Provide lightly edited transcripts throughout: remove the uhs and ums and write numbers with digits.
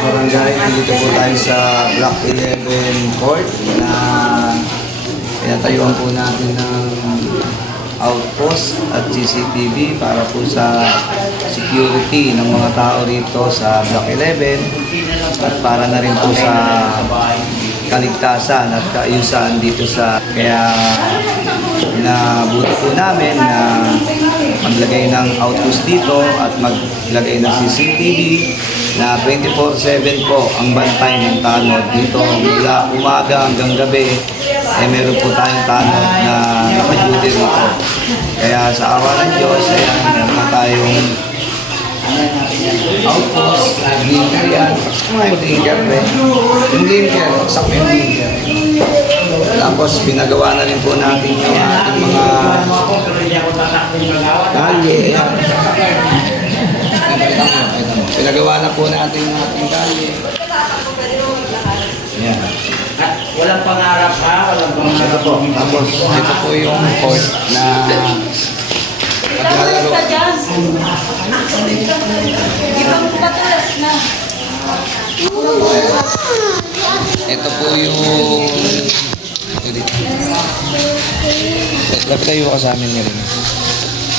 barangay, nandito po tayo sa Block 11 Court na pinatayuan po natin ng outpost at CCTV para po sa security ng mga tao rito sa Block 11 at para na rin po sa kaligtasan at kaayusan dito sa kaya nabuti po namin na maglagay ng outpost dito at maglagay ng CCTV na 24/7 po ang bantay ng tanod dito mula umaga hanggang gabi meron po tayong tanod na nakaduty rito. Kaya sa awa ng Diyos, ayan, meron po tayong outpost, linker yan. Yung linker, yung linker, sakto yung linker. Tapos pinagawa na rin po natin yung ating mga kalye. Pinagawa na po natin yung ating kalye. Ayan. Walang pangarap ha? Walang pangarap. Ito po. Tapos ito po yung court na maglalaro. Ibang patulas na. Ito po yung lapit tayo ka sa amin ni Rin.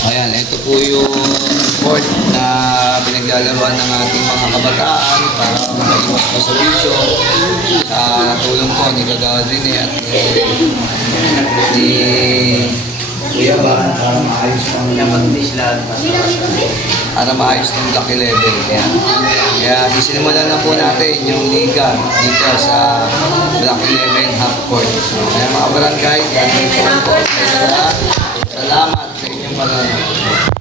Ayan, ito po yung court na pinaglalaroan ng ating mga kabataan para makaiwas po sa bisyo. Tulong po ni Gagawa at ni Kuya Ban para maayos pang para maayos ng Block 11. Kaya sisimulan na po natin yung liga dito sa Block 11 half court. Kaya mga barangay, salamat sa inyong panonood.